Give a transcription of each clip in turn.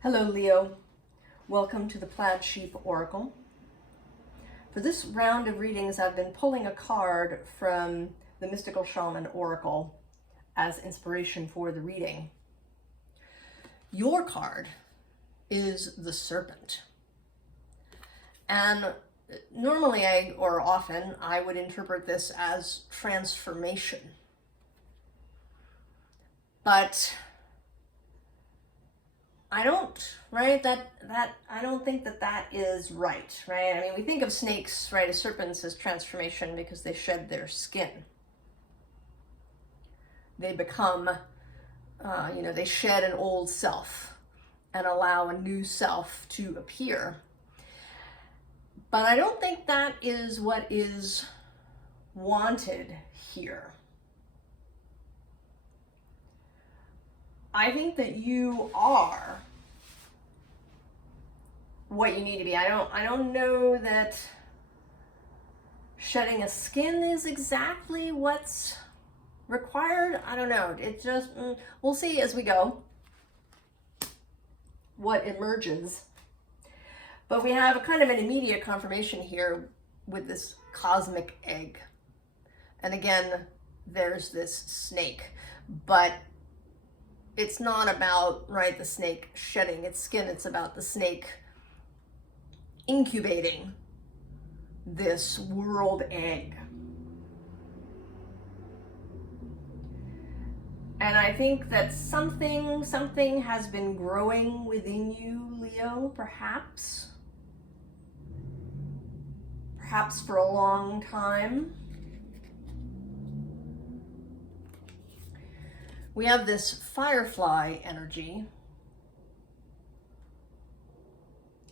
Hello, Leo. Welcome to the Plaid Sheep Oracle. For this round of readings, I've been pulling a card from the Mystical Shaman Oracle as inspiration for the reading. Your card is the Serpent. And normally, often, I would interpret this as transformation. But I don't, right? I don't think that is right? I mean, we think of snakes, right, as serpents as transformation because they shed their skin. They become, they shed an old self and allow a new self to appear. But I don't think that is what is wanted here. I think that you are what you need to be. I don't know that shedding a skin is exactly what's required. I don't know. It just, we'll see as we go what emerges. But we have a kind of an immediate confirmation here with this cosmic egg. And again, there's this snake, but it's not about, right, the snake shedding its skin. It's about the snake incubating this world egg. And I think that something has been growing within you, Leo, perhaps for a long time. We have this firefly energy.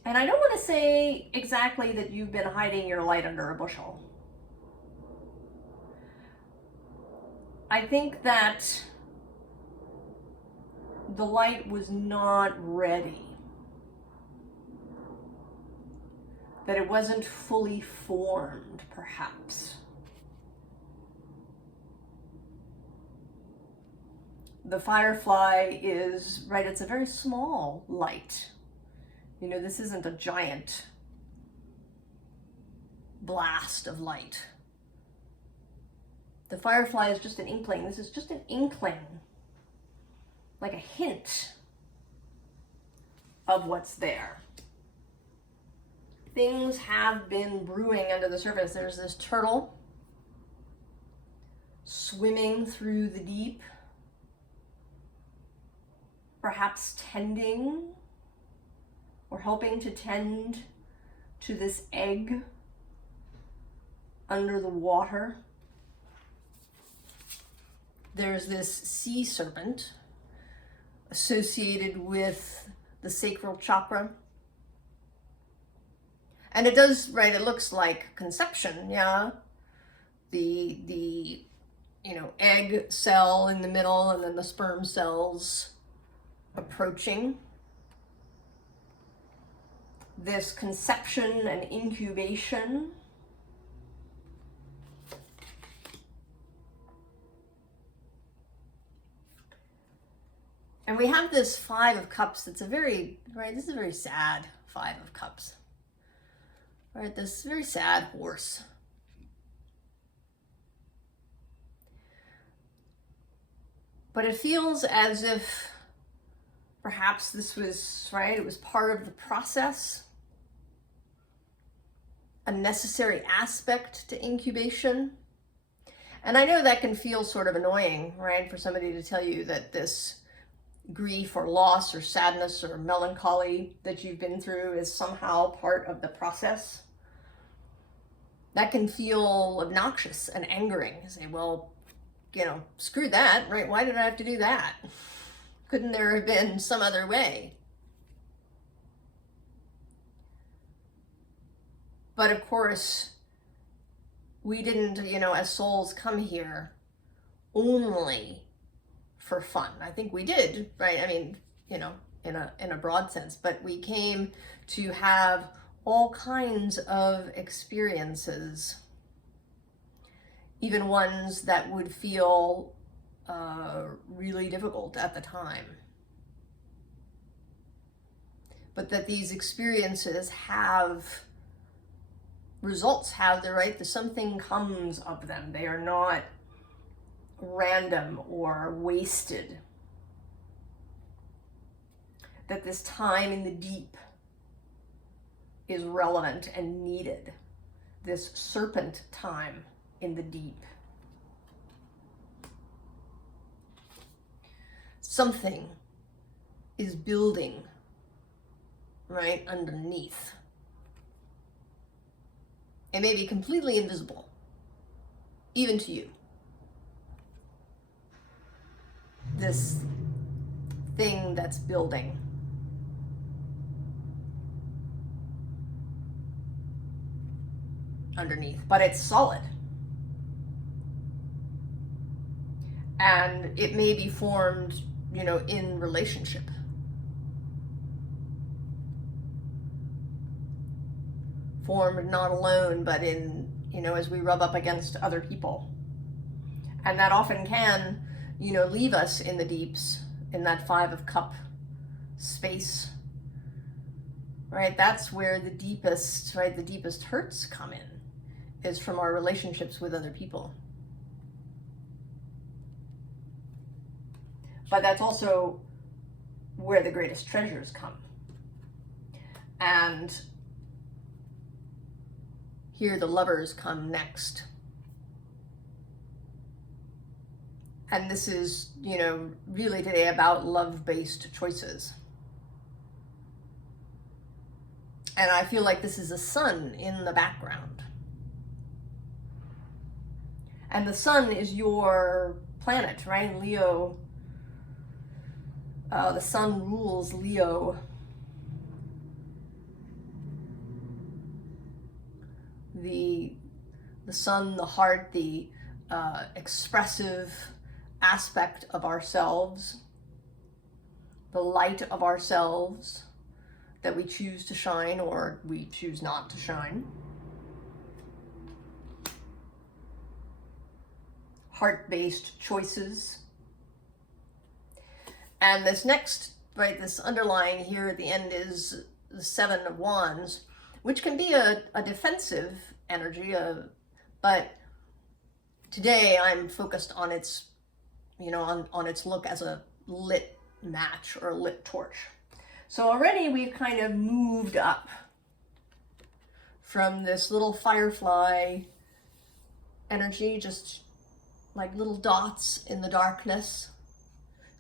And I don't want to say exactly that you've been hiding your light under a bushel. I think that the light was not ready. That it wasn't fully formed, perhaps. The firefly is, right, it's a very small light. You know, this isn't a giant blast of light. The firefly is just an inkling. This is just an inkling, like a hint of what's there. Things have been brewing under the surface. There's this turtle swimming through the deep, perhaps tending or helping to tend to this egg under the water. There's this sea serpent associated with the sacral chakra. And it does, right, it looks like conception, yeah? The egg cell in the middle and then the sperm cells approaching. This conception and incubation. And we have this Five of Cups. That's a very, right, this is a very sad Five of Cups. Right, this very sad horse. But it feels as if perhaps this was, right, it was part of the process, a necessary aspect to incubation. And I know that can feel sort of annoying, right, for somebody to tell you that this grief or loss or sadness or melancholy that you've been through is somehow part of the process. That can feel obnoxious and angering. You say, well, screw that, right? Why did I have to do that? Couldn't there have been some other way? But of course, we didn't, as souls come here only for fun. I think we did, right? I mean, in a broad sense, but we came to have all kinds of experiences, even ones that would feel really difficult at the time. but that these experiences have results, have the right, that something comes of them. They are not random or wasted. That this time in the deep is relevant and needed. This serpent time in the deep. Something is building right underneath. It may be completely invisible, even to you. This thing that's building. Underneath, but it's solid. And it may be formed, you know, in relationship. Formed not alone, but in, you know, as we rub up against other people. And that often can, you know, leave us in the deeps, in that 5 of Cup space. Right? That's where the deepest, right, the deepest hurts come in, is from our relationships with other people. But that's also where the greatest treasures come. And here the Lovers come next. And this is, you know, really today about love-based choices. And I feel like this is a sun in the background. And the sun is your planet, right? Leo. The sun rules Leo. The sun, the heart, the expressive aspect of ourselves, the light of ourselves that we choose to shine or we choose not to shine. Heart-based choices. And this next, right, this underlying here at the end is the 7 of Wands, which can be a defensive energy, but today I'm focused on its, you know, on its look as a lit match or a lit torch. So already we've kind of moved up from this little firefly energy, just like little dots in the darkness,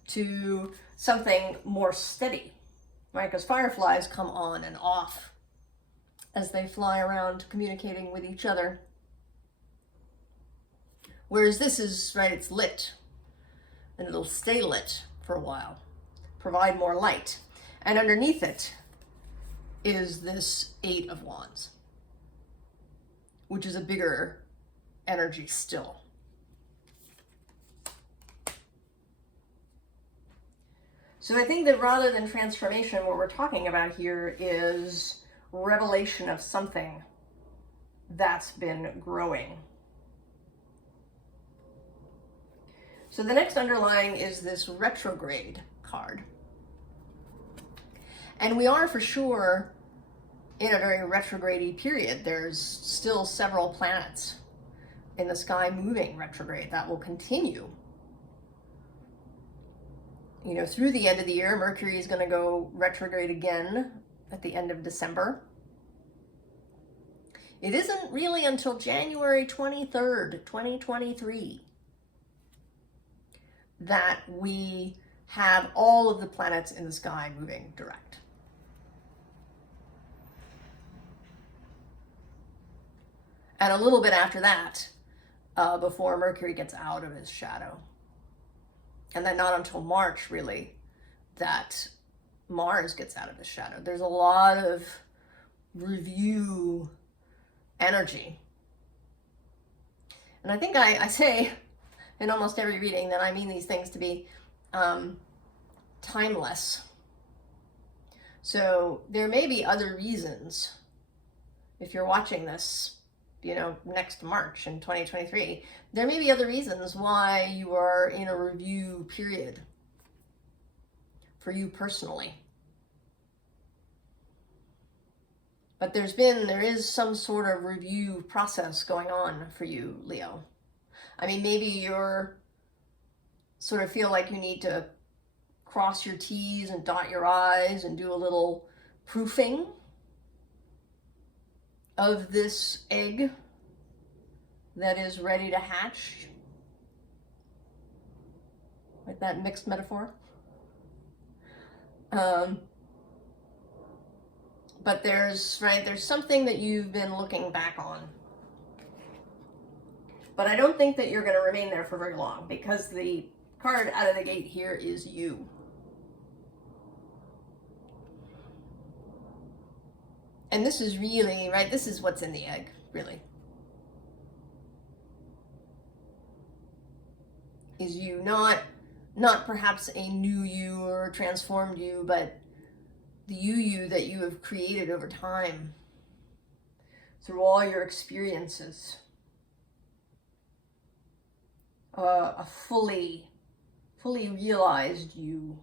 to something more steady, right? Because fireflies come on and off as they fly around communicating with each other. Whereas this is, right, it's lit, and it'll stay lit for a while, provide more light. And underneath it is this 8 of Wands, which is a bigger energy still. So I think that rather than transformation, what we're talking about here is revelation of something that's been growing. So the next underlying is this retrograde card. And we are for sure in a very retrograde-y period. There's still several planets in the sky moving retrograde. That will continue. You know, through the end of the year. Mercury is going to go retrograde again at the end of December. It isn't really until January 23rd, 2023, that we have all of the planets in the sky moving direct. And a little bit after that, before Mercury gets out of his shadow. And then not until March, really, that Mars gets out of his shadow. There's a lot of review energy. And I think I say in almost every reading that I mean these things to be timeless. So there may be other reasons, if you're watching this, you know, next March in 2023, there may be other reasons why you are in a review period for you personally. But there is some sort of review process going on for you, Leo. I mean, maybe you're sort of feel like you need to cross your T's and dot your I's and do a little proofing of this egg that is ready to hatch. Like that mixed metaphor. But there's something that you've been looking back on. But I don't think that you're going to remain there for very long, because the card out of the gate here is you. And this is really, this is what's in the egg, really. Is you, not perhaps a new you or transformed you, but the you that you have created over time through all your experiences. A fully realized you.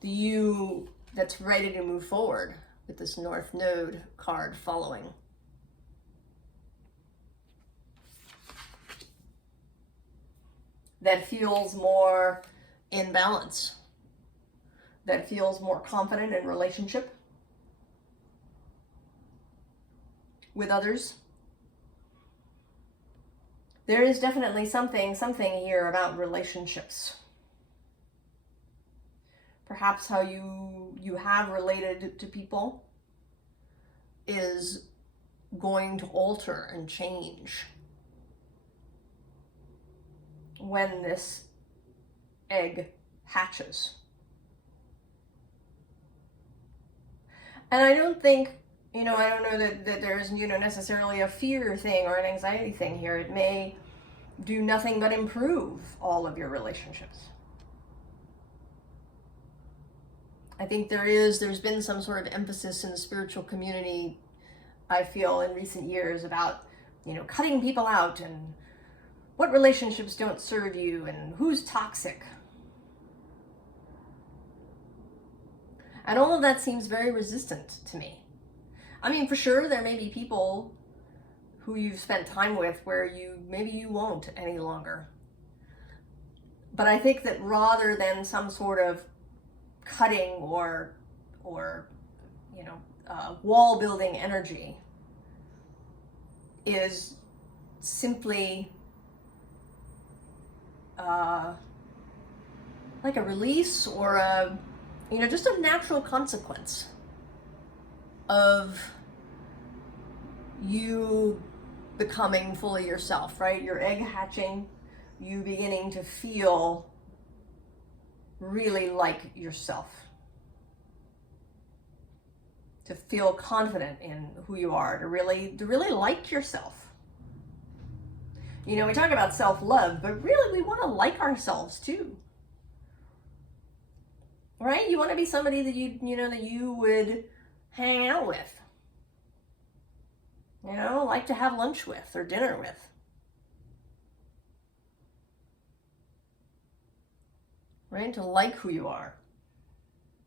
The you that's ready to move forward with this North Node card following. That feels more in balance. That feels more confident in relationship with others. There is definitely something here about relationships. Perhaps how you have related to people is going to alter and change when this egg hatches. And I don't think, I don't know that there's, necessarily a fear thing or an anxiety thing here. It may do nothing but improve all of your relationships. I think there's been some sort of emphasis in the spiritual community, I feel, in recent years about, cutting people out and what relationships don't serve you and who's toxic. And all of that seems very resistant to me. I mean, for sure, there may be people who you've spent time with where maybe you won't any longer. But I think that rather than some sort of cutting or wall building energy, is simply like a release or a just a natural consequence of you becoming fully yourself, right? Your egg hatching, you beginning to feel really like yourself, to feel confident in who you are, to really like yourself. We talk about self-love, but really we want to like ourselves too. Right? You want to be somebody that that you would hang out with. Like to have lunch with or dinner with. Right? To like who you are,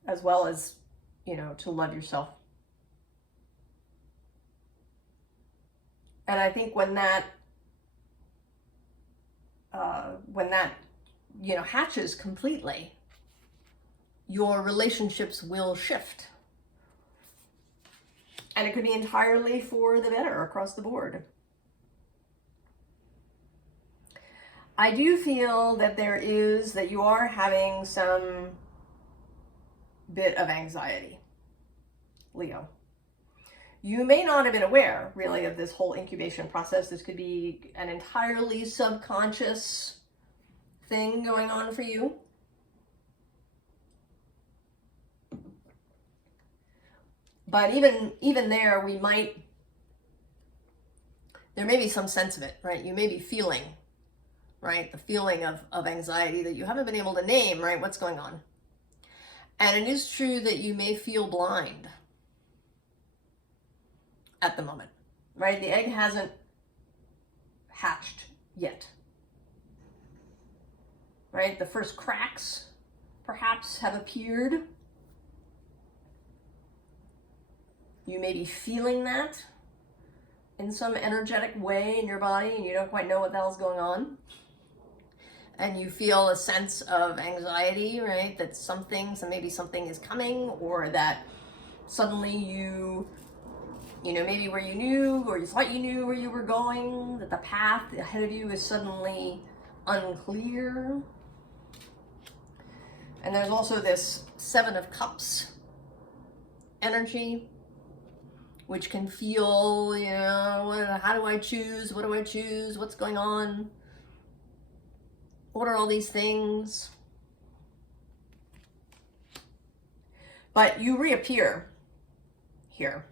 as well as, to love yourself. And I think when that hatches completely, your relationships will shift. And it could be entirely for the better across the board. I do feel that you are having some bit of anxiety, Leo. You may not have been aware, really, of this whole incubation process. This could be an entirely subconscious thing going on for you. But even there, there may be some sense of it, right? You may be feeling, right? The feeling of anxiety that you haven't been able to name, right? What's going on? And it is true that you may feel blind at the moment, right? The egg hasn't hatched yet, right? The first cracks perhaps have appeared. You may be feeling that in some energetic way in your body and you don't quite know what the hell's going on. And you feel a sense of anxiety, right? That maybe something is coming, or that suddenly you know, maybe where you knew or you thought you knew where you were going, that the path ahead of you is suddenly unclear. And there's also this Seven of Cups energy, which can feel, you know, how do I choose? What do I choose? What's going on? What are all these things? But you reappear here.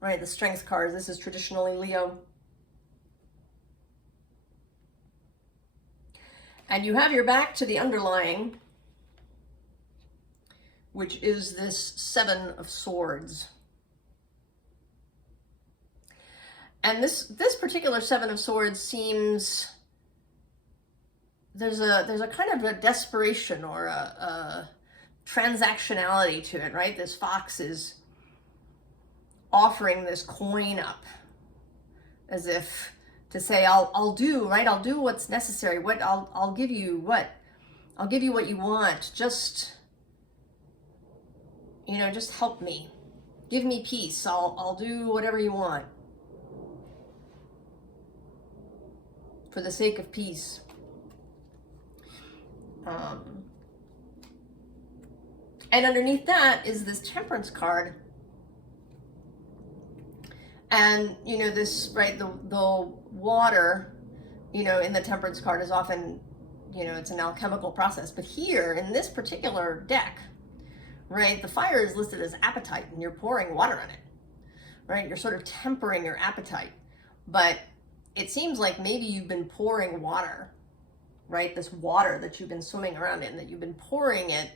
Right, the Strength card, this is traditionally Leo. And you have your back to the underlying, which is this Seven of Swords. And this particular Seven of Swords seems, there's a kind of a desperation or a transactionality to it, right? This fox is offering this coin up as if to say, I'll do, right? I'll do what's necessary. I'll give you what? I'll give you what you want. Just, you know, just help me. Give me peace. I'll do whatever you want. For the sake of peace. And underneath that is this Temperance card. And, you know, this, right, the water, you know, in the Temperance card is often, you know, it's an alchemical process. But here, in this particular deck, right, the fire is listed as appetite, and you're pouring water on it, right? You're sort of tempering your appetite. But it seems like maybe you've been pouring water, right? This water that you've been swimming around in, that you've been pouring it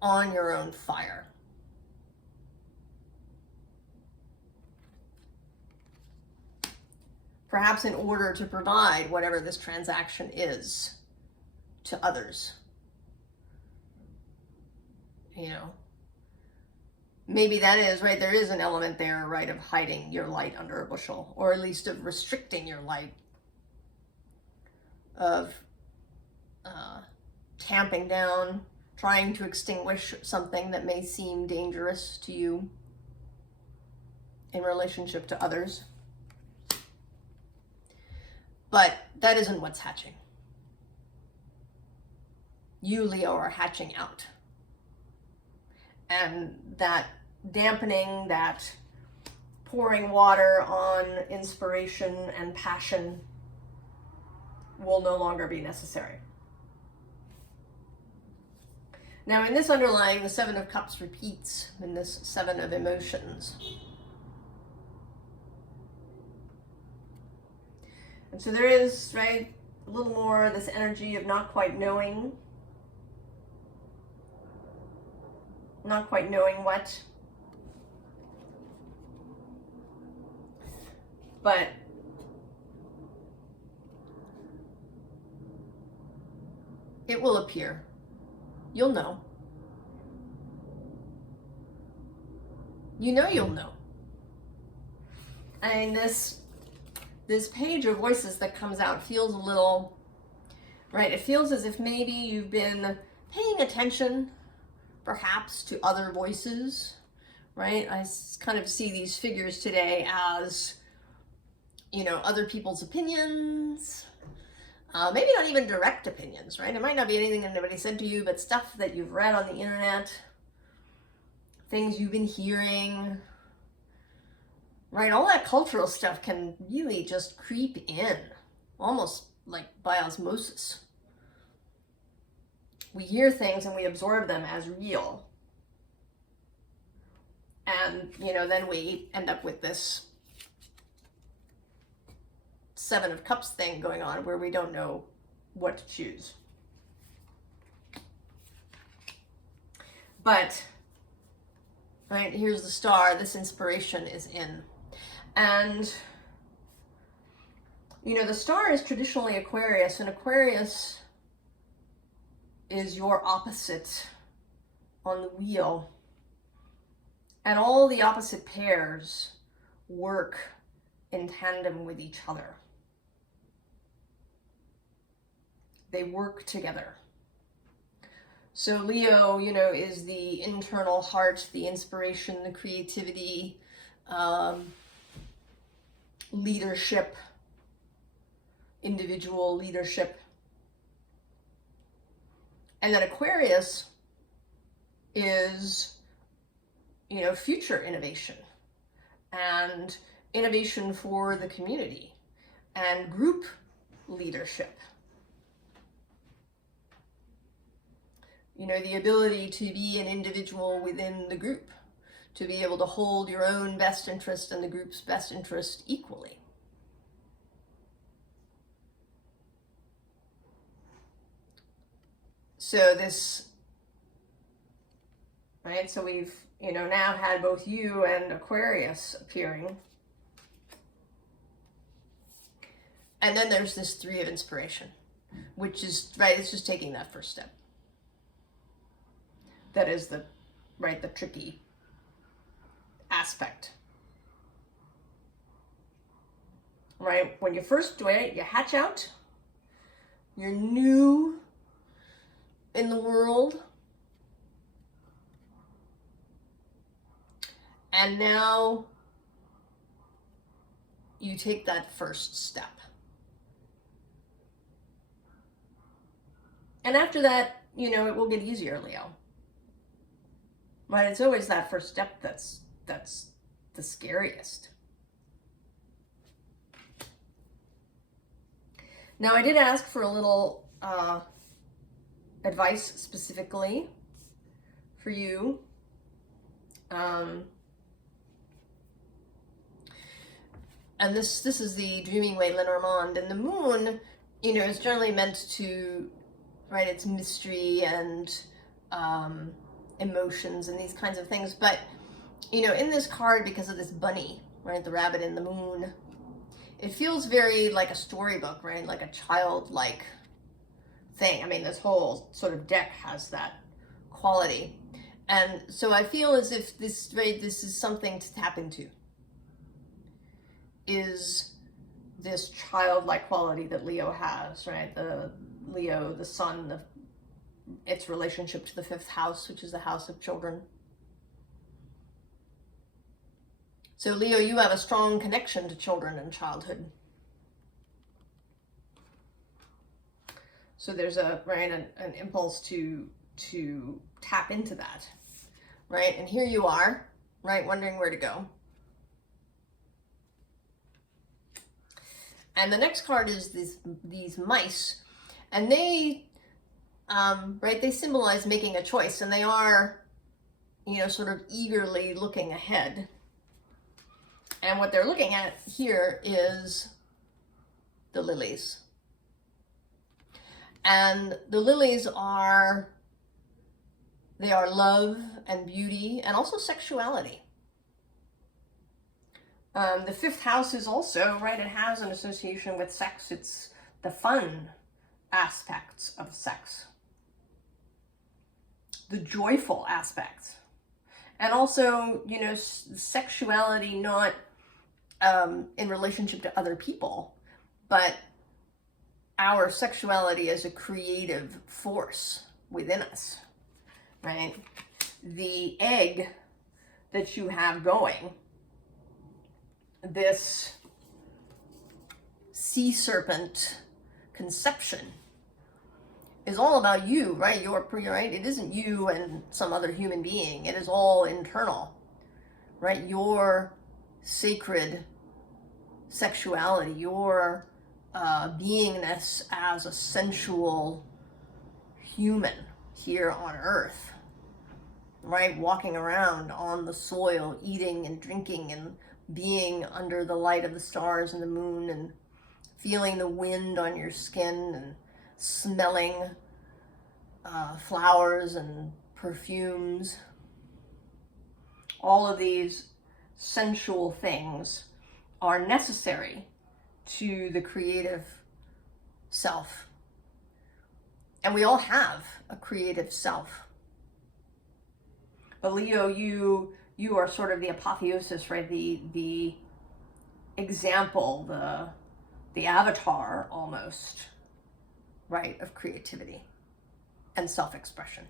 on your own fire. Perhaps in order to provide whatever this transaction is to others. You know, maybe that is, right, there is an element there, right, of hiding your light under a bushel, or at least of restricting your light, of tamping down, trying to extinguish something that may seem dangerous to you in relationship to others. But that isn't what's hatching. You, Leo, are hatching out. And that dampening, that pouring water on inspiration and passion will no longer be necessary. Now, in this underlying, the Seven of Cups repeats in this Seven of Emotions. And so there is, right, a little more this energy of not quite knowing. Not quite knowing what. But it will appear. You'll know. You know you'll know. I mean, this page of voices that comes out feels a little, right, it feels as if maybe you've been paying attention perhaps to other voices, right? I kind of see these figures today as, you know, other people's opinions, maybe not even direct opinions, right? It might not be anything that anybody said to you, but stuff that you've read on the internet, things you've been hearing, right? All that cultural stuff can really just creep in, almost like by osmosis. We hear things and we absorb them as real. And, you know, then we end up with this Seven of Cups thing going on where we don't know what to choose. But, right, here's the star, this inspiration is in. And, you know, the star is traditionally Aquarius, and Aquarius is your opposite on the wheel, and all the opposite pairs work in tandem with each other. They work together. So Leo, you know, is the internal heart, the inspiration, the creativity, leadership, individual leadership. And then Aquarius is, you know, future innovation and innovation for the community and group leadership. You know, the ability to be an individual within the group, to be able to hold your own best interest and the group's best interest equally. So this, right, so we've, you know, now had both you and Aquarius appearing. And then there's this 3 of inspiration, which is, right, it's just taking that first step. That is the, right, the tricky aspect. Right, when you first do it, you hatch out, you're new in the world, and now you take that first step. And after that, you know, it will get easier, Leo. Right, it's always that first step that's the scariest. Now, I did ask for a little advice specifically for you. And this is the Dreaming Waite Lenormand, and the moon, you know, is generally meant to, right, it's mystery and emotions and these kinds of things. But, you know, in this card, because of this bunny, right, the rabbit in the moon, it feels very like a storybook, right, like a childlike thing. I mean, this whole sort of deck has that quality. And so I feel as if this, right, this is something to tap into, is this childlike quality that Leo has, right? The Leo, the sun, its relationship to the 5th house, which is the house of children. So Leo, you have a strong connection to children and childhood. So there's a, right, an impulse to tap into that, right? And here you are, right, wondering where to go. And the next card is these mice, and they, right, they symbolize making a choice, and they are, you know, sort of eagerly looking ahead. And what they're looking at here is the lilies. And the lilies are, they are love and beauty and also sexuality. The 5th house is also, right, it has an association with sex. It's the fun aspects of sex, the joyful aspects, and also, you know, sexuality not in relationship to other people, but our sexuality as a creative force within us, right? The egg that you have going, this sea serpent conception, is all about you, right? Right? It isn't you and some other human being. It is all internal, right? Your sacred sexuality, your beingness as a sensual human here on Earth, right? Walking around on the soil, eating and drinking and being under the light of the stars and the moon, and feeling the wind on your skin, and smelling flowers and perfumes. All of these sensual things are necessary to the creative self. And we all have a creative self. But Leo, you are sort of the apotheosis, right? The example, the avatar almost, right, of creativity and self-expression.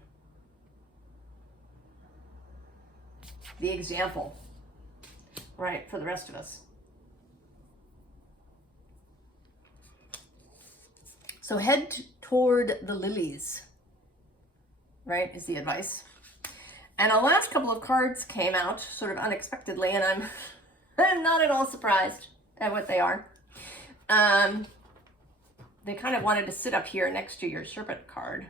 The example, right, for the rest of us. So head toward the lilies, right, is the advice. And the last couple of cards came out sort of unexpectedly, and I'm not at all surprised at what they are. They kind of wanted to sit up here next to your serpent card.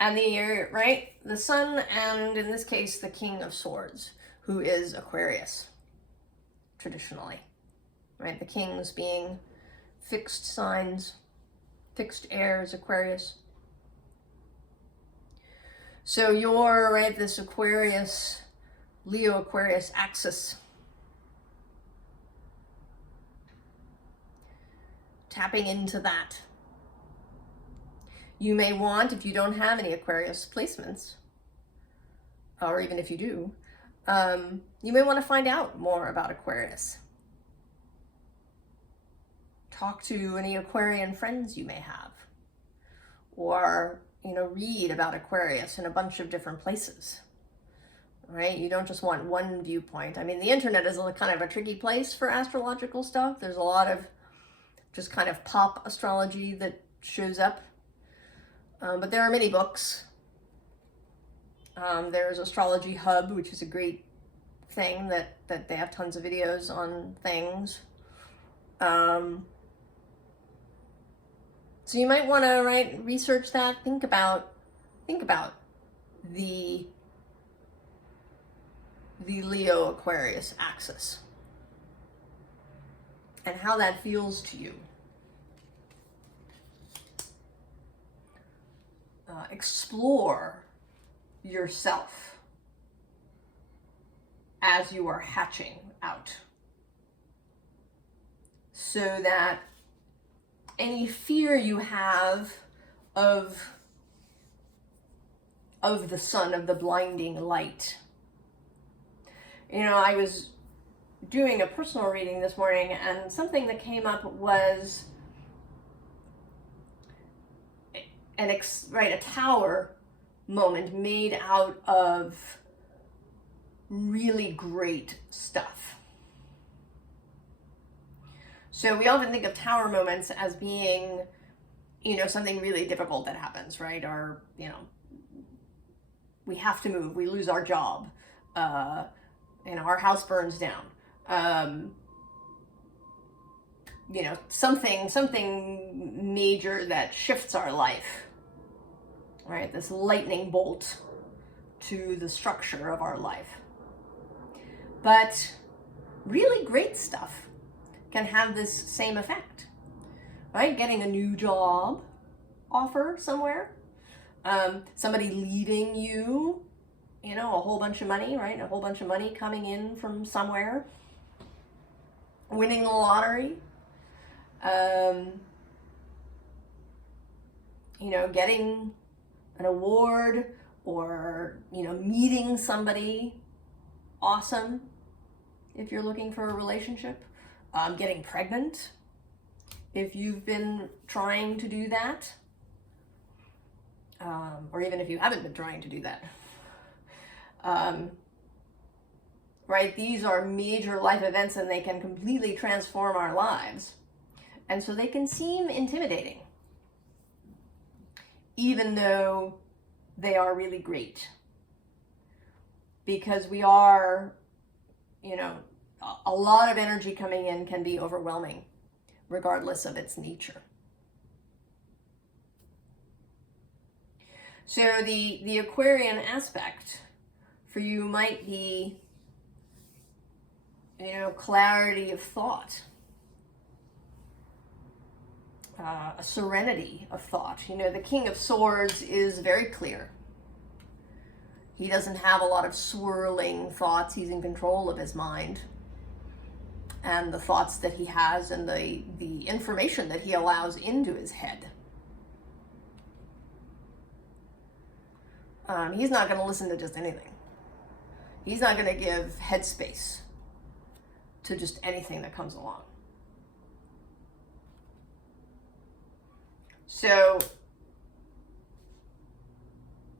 And the sun, and in this case, the King of Swords, who is Aquarius, traditionally, right? The kings being fixed signs, fixed airs, Aquarius. So you're, right, this Aquarius, Leo Aquarius axis. Tapping into that. You may want, if you don't have any Aquarius placements, or even if you do, you may want to find out more about Aquarius. Talk to any Aquarian friends you may have, or, read about Aquarius in a bunch of different places, right? You don't just want one viewpoint. I mean, the internet is kind of a tricky place for astrological stuff. There's a lot of just kind of pop astrology that shows up. But there are many books. There's Astrology Hub, which is a great thing that they have tons of videos on things. So you might want to research that. Think about the Leo Aquarius axis and how that feels to you. Explore yourself as you are hatching out, so that any fear you have of the sun, of the blinding light. I was doing a personal reading this morning, and something that came up was a tower moment made out of really great stuff. So we often think of tower moments as being, something really difficult that happens, right? Or, we have to move, we lose our job, our house burns down. Something major that shifts our life, right? This lightning bolt to the structure of our life. But really great stuff can have this same effect, right? Getting a new job offer somewhere, somebody leaving you, a whole bunch of money, right? A whole bunch of money coming in from somewhere, winning the lottery, getting an award, or, meeting somebody awesome if you're looking for a relationship, getting pregnant if you've been trying to do that, or even if you haven't been trying to do that. Right? These are major life events, and they can completely transform our lives. And so they can seem intimidating, even though they are really great. Because we are, a lot of energy coming in can be overwhelming, regardless of its nature. So the Aquarian aspect for you might be, clarity of thought, a serenity of thought. The King of Swords is very clear. He doesn't have a lot of swirling thoughts. He's in control of his mind and the thoughts that he has, and the information that he allows into his head. He's not going to listen to just anything. He's not going to give headspace to just anything that comes along. So,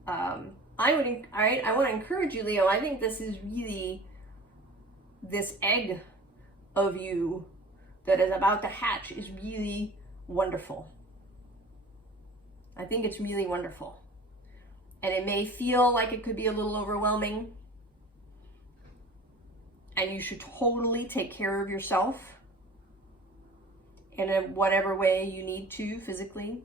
I want to encourage you, Leo. I think this is really, this egg of you that is about to hatch is really wonderful. I think it's really wonderful. And it may feel like it could be a little overwhelming. And you should totally take care of yourself in whatever way you need to physically.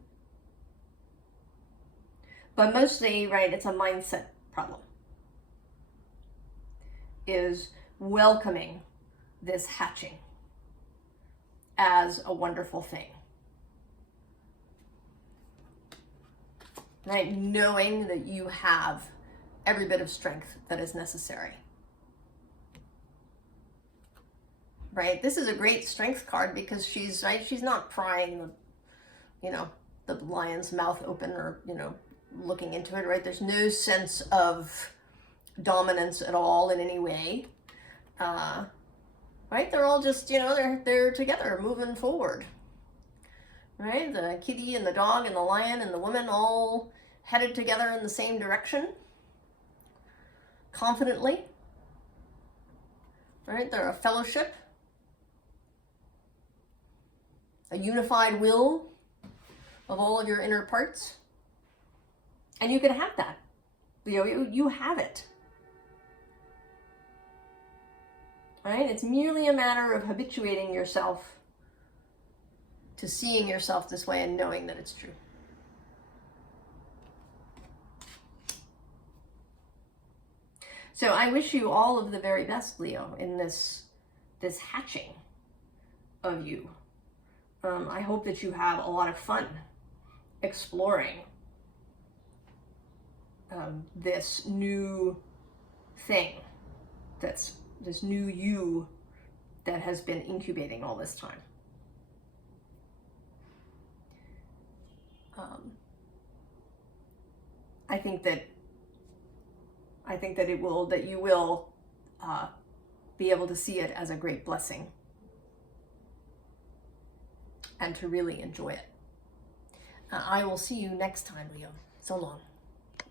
But mostly, right, it's a mindset problem. Is welcoming this hatching as a wonderful thing. Right? Knowing that you have every bit of strength that is necessary. Right? This is a great strength card because she's, right, she's not prying the lion's mouth open or, looking into it, right? There's no sense of dominance at all in any way. Right? They're all just, they're together moving forward. Right? The kitty and the dog and the lion and the woman all headed together in the same direction. Confidently. Right? They're a fellowship. A unified will of all of your inner parts. And you can have that. You have it. Right? It's merely a matter of habituating yourself to seeing yourself this way and knowing that it's true. So I wish you all of the very best, Leo, in this hatching of you. I hope that you have a lot of fun exploring this new thing, that's this new you that has been incubating all this time. I think that you will be able to see it as a great blessing and to really enjoy it. I will see you next time, Leo. So long.